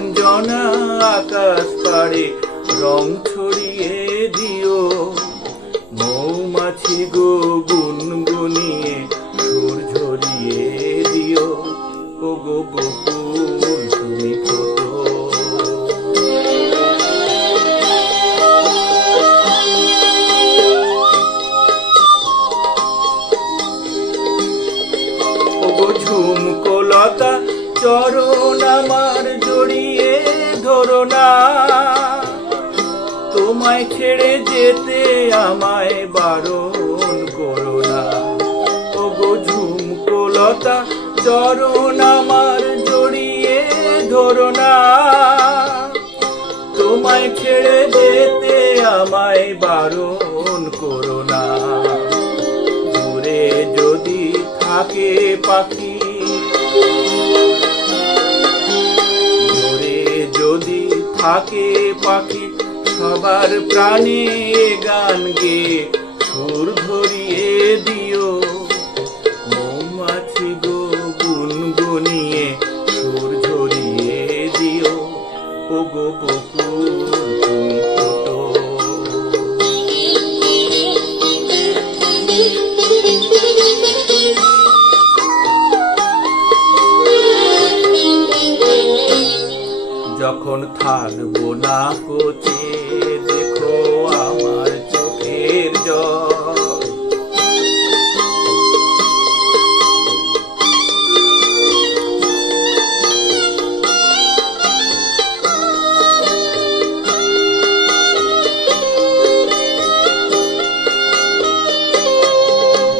অঞ্জনা আকাশ পাড়ে রং ছড়িয়ে দিও। মৌমাছি গো গুনগুনিয়ে সুর ঝরিয়ে দিও। ও গো বকুল তুমি ফোটো। ও গো ঝুমকো লতা চরণ আমার জড়িয়ে ধরো না। তোমায় ছেড়ে যেতে আমায় বারণ করো না। ও গো ঝুমকো লতা চরণ আমার জড়িয়ে ধরো না। তোমায় ছেড়ে যেতে আমায় বারণ করো না। দূরে যদি থাকে পাখি, দূরে যদি থাকে পাখি, সবার প্রাণে গান গেয়ে সুর ধরিয়ে দিও। মৌমাছি গো গুনগুনিয়ে সুর ঝরিয়ে দিও। ও গো বকুল তুমি ফোটো। যখন থাকবো না কোচে দেখো আমার চোখের জল।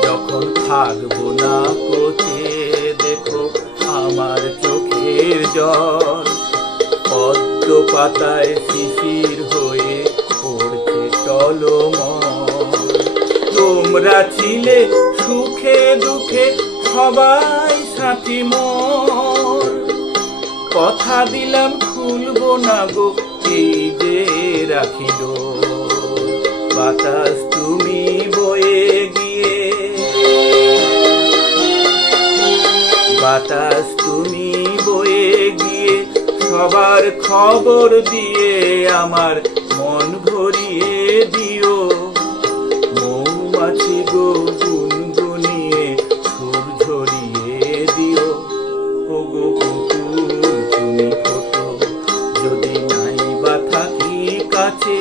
যখন থাকবো না কোচে দেখো আমার চোখের জল। পদ্ম পাতায় শিশির হয়ে পড়ছে টলমল। তোমরা ছিলে সুখে দুঃখে সবাই সাথী মোর। কথা দিলাম খুলবো না গো এই যে রাখিল। বাতাস তুমি বয়ে গিয়ে, বাতাস তুমি বয়ে গিয়ে সবার খবর দিয়ে আমার মন ভরিয়ে দিও। মৌমাছি গো গুনগুনিয়ে সুর ঝরিয়ে দিও। ও গো বকুল তুমি ফোটো। যদি নাই বা থাকি কাছে